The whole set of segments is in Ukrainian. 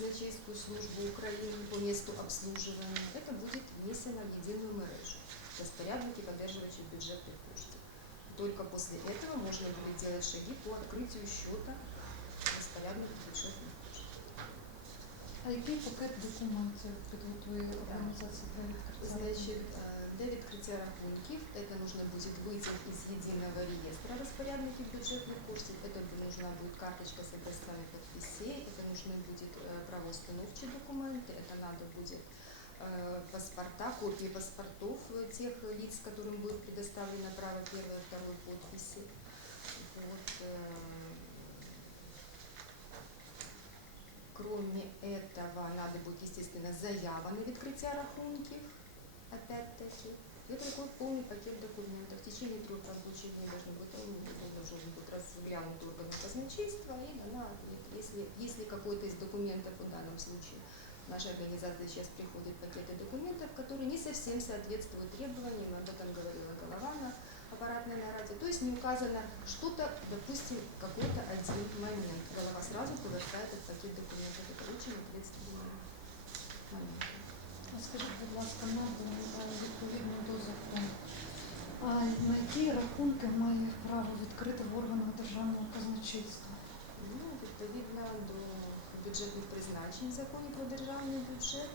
казначейскую службу Украины по месту обслуживания, это будет внесено в единую мережу распорядники, поддерживающие бюджетных коштів. Только после этого можно будет делать шаги по открытию счета распорядников бюджетных коштів. А який пакет документів підготує організація для відкриття? Значит, э, для відкриття рахунків это нужно будет вытяг из единого реестра распорядников бюджетных коштів. Это нужна будет карточка с образцами подписей, это нужны будет э, правоустановчие документы, это надо будет э, паспорта, копии паспортов э, тех лиц, которым будет предоставлено право первой и второй подписи. Вот, э, Кроме этого, надо будет, естественно, заява на відкриття рахунків, опять-таки. И такой полный пакет документов. В течение трех рабочих дней должны быть, должен быть разглянут органом казначейства и дана ответ. Если, если какой-то из документов в данном случае наша организация сейчас приходит пакеты документов, которые не совсем соответствуют требованиям, об этом говорила Голована, аппаратной нараде. То есть не указано что-то, допустим, какой-то один момент. Голова сразу повертает этот пакет документов. Это очень ответственный момент. А будь ласка, на які рахунки має право відкрити в органах державного казначейства? Ну, відповідно до бюджетних призначень в законі про державний бюджет,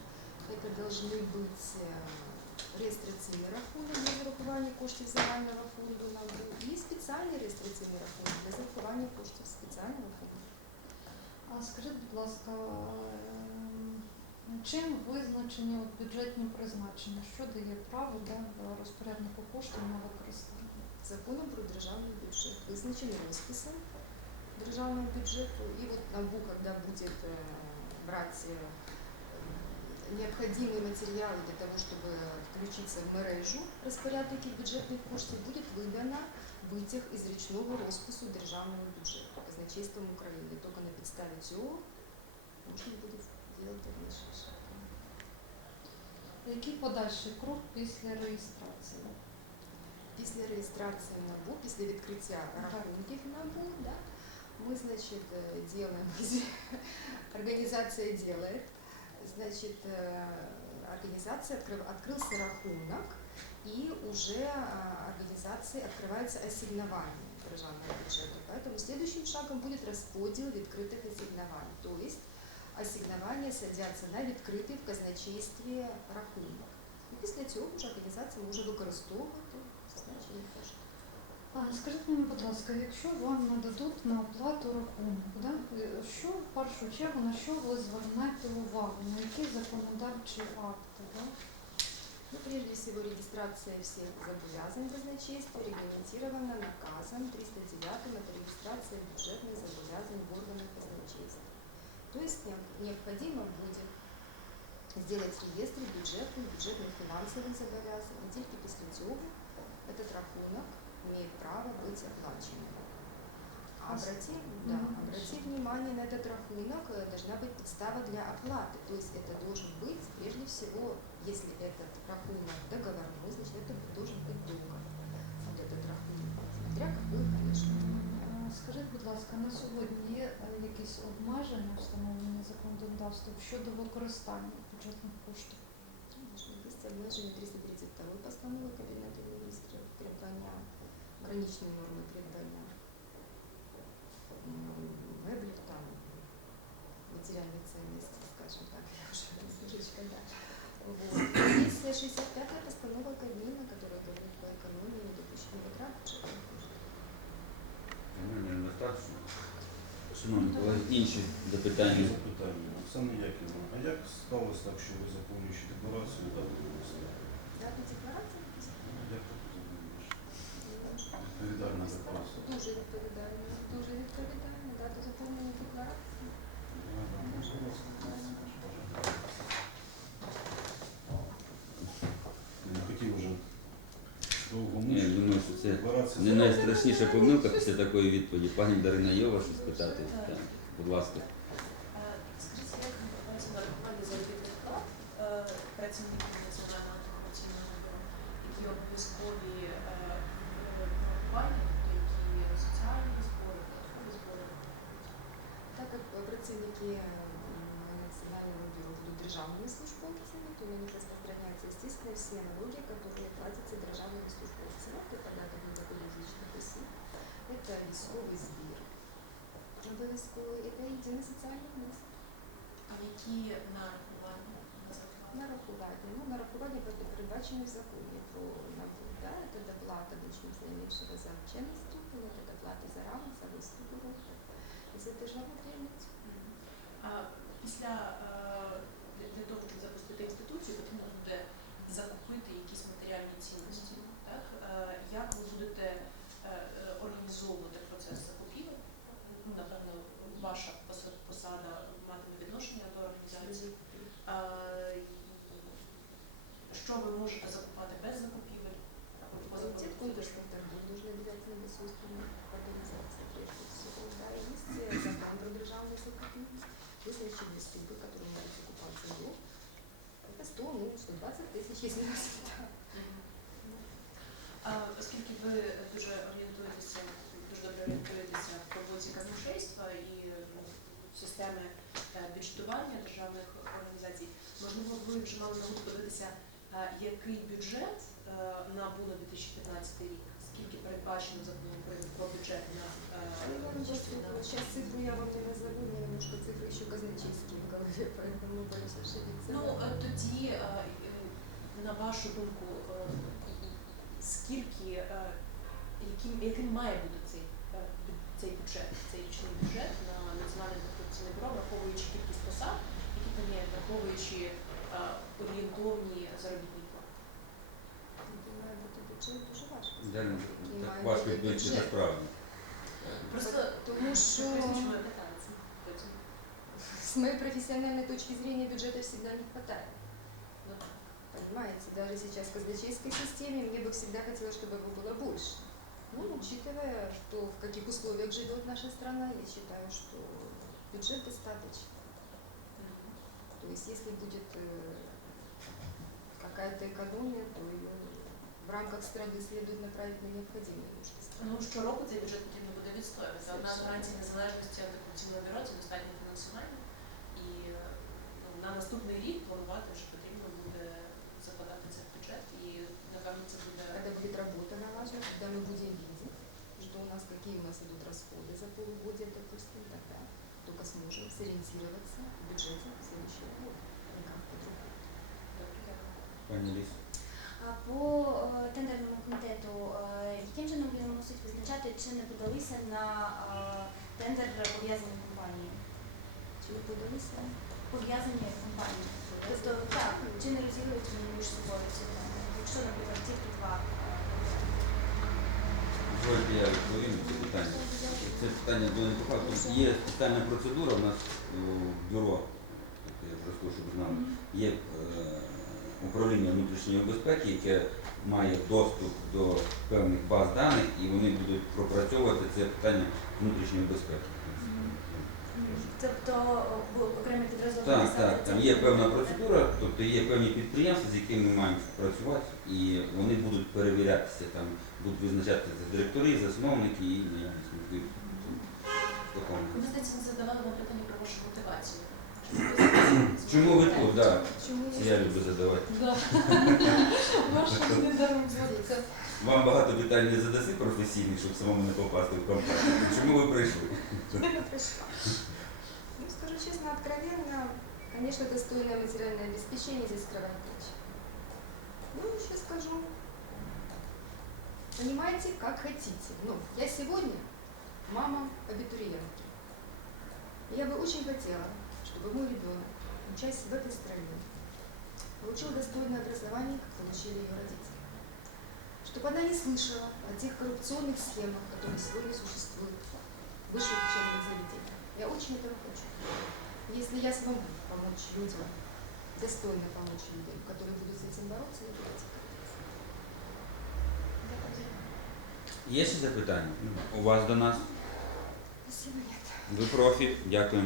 це должны бути е, реєстраційний рахунок для зарахування коштів загального фонду НАБУ і спеціальний реєстраційний рахунок для зарахування коштів спеціального фонду. А скажіть, будь ласка, ем, чим визначені бюджетні призначення? Що дає право да, розпоряднику коштів на використання? Законом про державный бюджет вызначены розписи державного бюджета. И вот НАБУ, когда будет э, брать э, необходимые материалы для того, чтобы включиться в мережу розпорядників бюджетних коштів, буде видана витяг із річного розпису державного бюджету казначейством України. Тільки на підставі цього можна буде робити дальніші шаги. Який подальший крок після реєстрації? Після реєстрації НАБУ, після відкриття рахунків НАБУ, да, ми, значит, э, делаем, организация делает, значит, э, организация открыв, открылся рахунок, и уже э, организации открывается ассигнование державного бюджета. Поэтому следующим шагом будет расподіл відкритих ассигнований. То есть ассигнования садяться на відкритий в казначействі рахунок. І після цього вже організація може використовувати зазначені кошти. А, скажіть мені, будь ласка, якщо вам нададуть на оплату рахунок, да, е, що в першу чергу на що ви звернете увагу, на які законодавчі акти? Да? Ну, прежде всего, регистрация всех зобовязаний казначейства регламентирована наказом 309 это регистрация бюджетных зобовязаний в органах казначейства. То есть необ- необходимо будет сделать реестр бюджетных, бюджетных финансовых зобовязаний. Тільки після цього этот рахунок имеет право быть оплаченным. А А с- обрати, да, Мгм. обрати внимание на этот рахунок, э, должна быть подстава для оплаты. То есть это должен быть, прежде всего, если этот рахунок договорной, значит это должен быть договор. Вот этот рахунок. Смотря какой, конечно. Е, Скажіть, будь ласка, на сьогодні є е, якісь обмеження, встановлені законодавством щодо використання бюджетних коштів? Конечно, есть обмеження 332 постанови Кабінету міністрів придбання, граничні норми придбання м, меблів, там, материальных ценностей, скажем так, я уже немножечко, да. Вот. Есть 65-я постанова Кабмина, которая говорит по экономии недопущенных трат бюджетных коштів. Нормально, достатньо. Шановні колеги, інші запитання. Запитання. Оксана Яківна, а як сталося так, що ви заповнюючи декларацію дату винесли? Дата декларації Ну, Декларація. Дуже відповідально, дуже відповідально. Дата заповнення декларації. Не хотів уже довго Ні, я мучити. думаю, що це Декларація не найстрашніша помилка після такої відповіді. Пані Дарина Йова, щось питати. Так, будь ласка. Скажіть, як відбувається нарахування заробітних плат е, працівників Національного антикорупційного бюро, які обов'язкові е, е, нарахування, тобто які соціальні збори, податкові збори? Так як працівники м, державными службовцами, то на них распространяются, естественно, все налоги, которые платятся державными службовцами. Это податок на доход физичных осіб, это військовий збір, обов'язковий, это єдиний соціальний внесок. А які нарахування на зарплату? Нарахування. Ну, нарахування перед- передбачені в законі про НАБУ. Да? Это доплата личностно имевшего за учебный ступень, это доплата за равно, за вислугу року. І це держава требується. Мгм. А після е, для, для того, щоб запустити інституцію, потрібно буде закупити якісь матеріальні цінності. Так? Е, Як ви будете е, е, організовувати процес закупівель? Ну, Напевно, ваша поса- посада матиме відношення до організації. Е, Що ви можете закупати без закупівель? або поза Комитет продукцією? конкурсных торгов должен обязательно присутствовать в организации прежде всего. Да, есть э, закон про державные закупки, вызначены ступы, которые могут закупаться до. Это 100, ну, 120 тысяч, если у нас да. Мгм. А оскільки ви дуже орієнтуєтеся, дуже добре орієнтуєтеся в роботі казначейства і ну, системи е, бюджетування державних організацій, можливо, ви вже мали нагоду подивитися, е, який бюджет е, НАБУ на 2015 рік, скільки передбачено законом про, про бюджет на е, Я 2015 сейчас цифру я вам не назову, меня немножко цифры еще казначейские в голове, поэтому боюсь ошибиться. Ну е, тоді, е, е, на вашу думку, е, скільки, е, яким, яким має бути цей, е, цей бюджет, цей річний бюджет на національне антикорупційне бюро, враховуючи кількість посад, які там є, враховуючи е, орієнтовні заробітні має бути бюджет, дуже важко. Дарина, Який так має важко бути відповісти бюджет. насправді. Просто Тому що поясніть, чому я питаю це потім. с моей профессиональной точки зрения бюджета всегда не хватает. Ну, так. Понимаете, даже сейчас в казначейской системе мне бы всегда хотелось, чтобы его было больше. Ну, учитывая, что в каких условиях живет наша страна, я считаю, что бюджет достаточно. Мгм. То есть, если будет э, какая-то экономия, то ее в рамках страны следует направить на необходимые нужды страны. Ну, щороку цей бюджет потрібно буде відстоювати. Одна з гарантій незалежності антикорупційного бюро це достатнє фінансування. І е, ну, на наступний рік планувати, що потрібно буде закладати це в бюджет. І напевно це буде Когда будет работа налажена, когда мы будем видеть, что у нас, какие у нас идут расходы за полугодие, допустим, тогда только сможем сориентироваться в бюджете следующего года. Никак по-другому. добре. дякую. Пані Ліс. А по е, тендерному комітету, е, яким чином він мусить визначати, чи не подалися на е, тендер пов'язані компанії? Чи ви подалися? Пов'язані компанії. Тобто так, чи не розігрують вони між собою ці тендери? Якщо, наприклад, тільки два я відповім це питання. Це питання до НКП. Є спеціальна процедура у нас у бюро, тобто я просто щоб знали, є управління внутрішньої безпеки, яке має доступ до певних баз даних, і вони будуть пропрацьовувати це питання внутрішньої безпеки. Тобто о, бу- підрозділ Так, так, там є певна процедура, тобто є певні підприємства, з якими ми маємо співпрацювати, і вони будуть перевірятися, там будуть визначатися директори, засновники і наявність можливих. в. Ви здається, не задавали вам питання про вашу мотивацію. Чому ви тут? Да. Я люблю задавати. Вам багато питань не задаси професійних, щоб самому не попасти в компанію. Чому ви прийшли? Я пришла. Ну, скажу честно, откровенно, конечно, достойное материальное обеспечение здесь скрывать нечего. Ну, еще скажу, понимаете, как хотите. Ну, я сегодня мама абитуриентки. Я бы очень хотела, чтобы мой ребенок, учась в этой стране, получил достойное образование, как получили ее родители. Чтобы она не слышала о тех коррупционных схемах, которые сегодня существуют в высших учебных заведениях. Я очень этого хочу. Если я смогу помочь людям, достойно помочь людям, которые будут с этим бороться, я буду этим. Є ще запитання у вас до нас? Спасибо, нет. Ви профі, дякую.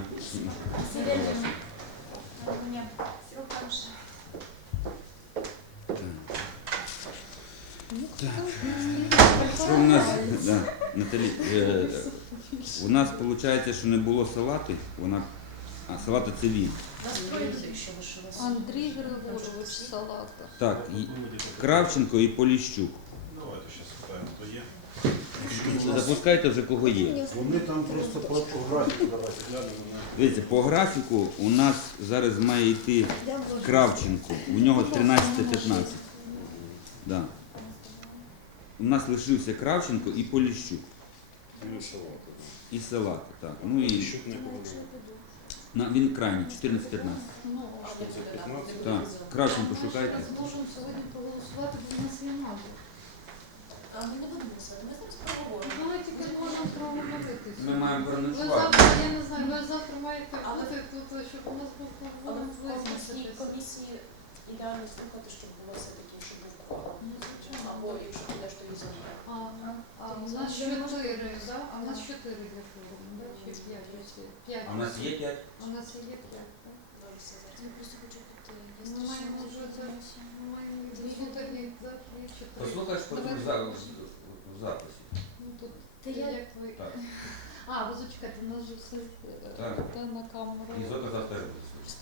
Що у нас, да, Наталі, е, у нас виходить, що не було салати, вона, а Салата це він. Андрій Григорович Салата. Так, і Кравченко і Поліщук. Давайте зараз спитаємо, хто є. Запускайте вже кого є. Вони там просто про по графіку давайте глянемо на Дивіться, по графіку у нас зараз має йти Кравченко. У нього 13-15. Да. У нас лишився Кравченко і Поліщук. Ну. І Салата. Так. Ну і не на, він крайній, 14-15. Ну, А не буде, да, не буде Так. Кравченко шукайте. ж зможемо сьогодні проголосувати, бо в нас є мало. А ми не будемо писати, ми зараз проговоримо. Ну, можемо проговоритися. Ми маємо Ви завтра, я не знаю, ви завтра маєте Але- бути тут, щоб у нас був Але в комісії ідеально слухати, щоб було все-таки, Або якщо буде, що і земля. А, а у нас чотири, да? А у нас чотири для форуму, да? Чи п'ять? П'ять. А у нас є 5? А у нас є п'ять, так? Добре, все зараз. Я просто хочу піти. Ми маємо вже це, ми маємо відсунути від за. Послухаєш потім Давай. в за- записі. Ну, тут Та як ви... Так. А, ви зачекайте, у нас же все е, Так. на камеру. І завтра буде.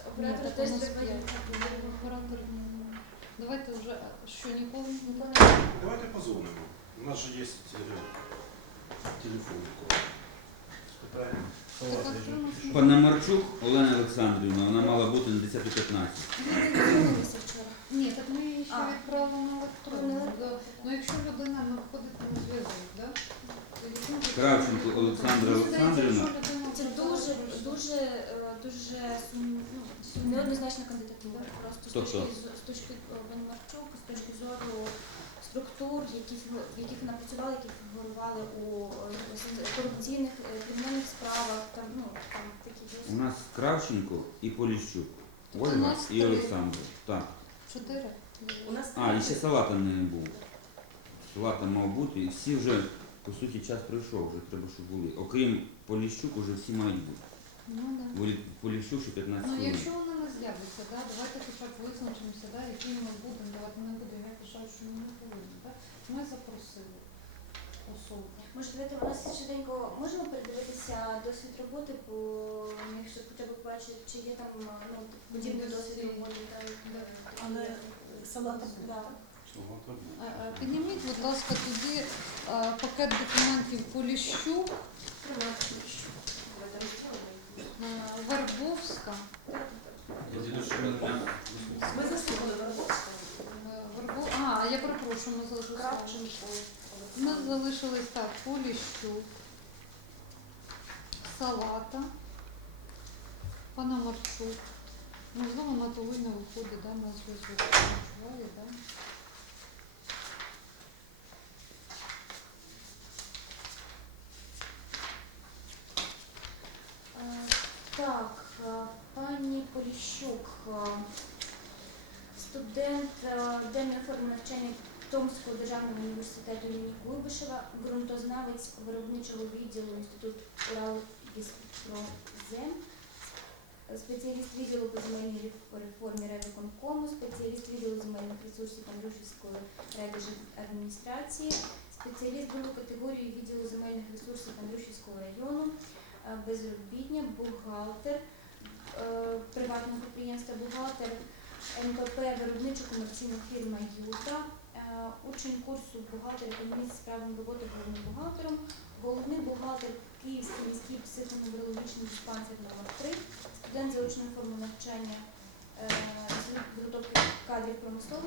Оператор теж треба Оператор, ні. Давайте вже, а, що ніколи не буде? Давайте позвонимо. У нас же є теле- телефон. Так, що? Пономарчук Олена Олександрівна, вона мала бути на 10.15. Ні, так ми її ще А. відправимо на електронну. Ну, да. Ну, якщо людина не виходить на зв'язок, же- Кравченко Олександра Олександрівна. якщо людина Це просто дуже, дуже, е, сум- ну, неоднозначна кандидатура. Просто з точки, з- з точки е, Марчук, з точки зору структур, які, фігу- в яких вона працювала, які фігурували у е, с- корупційних е, кримінальних справах, там, ну, там такі У досить. нас Кравченко і Поліщук. Ольга нас і три. Олександр. Так. Чотири? У нас А, і ще Салата не був. Салата мав бути. І всі вже, по суті, час прийшов, вже треба, щоб були. Окрім Поліщук, уже всі мають бути. Ну, да. Поліщук 15 Ну, хвилин. якщо вона не з'явиться, да, давайте хоча б визначимося, да, яким ми будемо, давайте не будемо, я вважаю, що ми не повинні. Да? Ми запросили особу. Може, давайте у нас швиденько можемо передивитися досвід роботи, по якщо хоча б бачити, чи є там ну, подібний досвід роботи. та, Да. Але салат Да. Підніміть, будь ласка, туди пакет документів Поліщук, Давайте розтягуємо. а, Вербовська. Я зійду, що ми прям- Ми заслухали Вербовського. е, Вербов... А, я перепрошую, ми залишилися. Кравченко. Ми залишились так, Поліщук, Салата, Панамарчук. Можливо, вона повинна виходить да, на зв'язок. Відчуває, да? Е, Так, е, пані Поліщук, е, студент е, денної форми навчання Томського державного університету імені Куйбишева, ґрунтознавець виробничого відділу Інститут Уралбіспрозем, спеціаліст відділу по земельній реформі Ревиконкому, спеціаліст відділу земельних ресурсів Андрушівської райдержадміністрації, спеціаліст другої категорії відділу земельних ресурсів Андрушівського району, безробітня, бухгалтер е, приватного підприємства бухгалтер НПП виробнича комерційна фірма Юта, е, учень курсу бухгалтер економіст з правом роботи головним бухгалтером, головний бухгалтер Київський міський психоневрологічний диспансер номер 3 студент заочної форми навчання е, підготовки кадрів промисловості.